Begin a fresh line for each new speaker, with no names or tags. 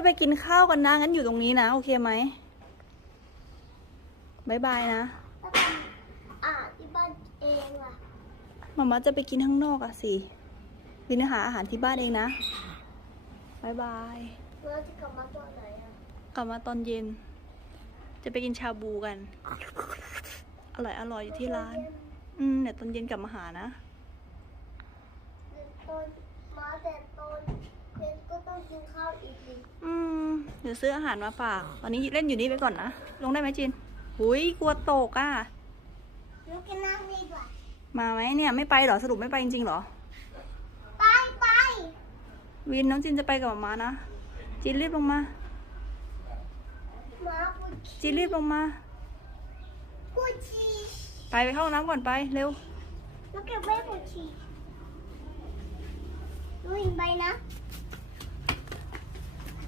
จะไปกินข้าวกันนะ งั้นอยู่ตรงนี้นะ โอเคไหมบายบายนะ
แล้วทำอ่าที่บ้านเองล่ะ
มาม่าจะไปกินข้างนอกอะสิวินหาอาหารที่บ้านเองนะบายบาย
เราจะกลับมาตอนไหนอะ
กลับมาตอนเย็น จะไปกินชาบูกัน อร่อยอร่อยอยู่ที่ร้าน อืมเดี๋ยวตอนเย็นกลับมาหานะ
ตอนมาแต่ตอนเย็นก็ต้องกินข้าวอีกดิ
อื มเดี๋ยวซื้ออาหารมาฝากตอนนี้เล่นอยู่นี่ไปก่อนนะ ลงได้ไหมจิน หุยกลัวตกอะ
ลูกกินน้ำดีกว่า
มาไหมเนี่ยไม่ไปเหรอสรุปไม่ไปจริงๆเหรอ
ไปไป
วินน้องจินจะไปกับหมามานะ จินรีบลงมา
มากุ
จินรีบลงมา
กุชี
ไปไปเข้าห้องน้ำก่อนไปเร็ว
ลูกเก็บไว้กุชีลูกอินไปนะ
ไ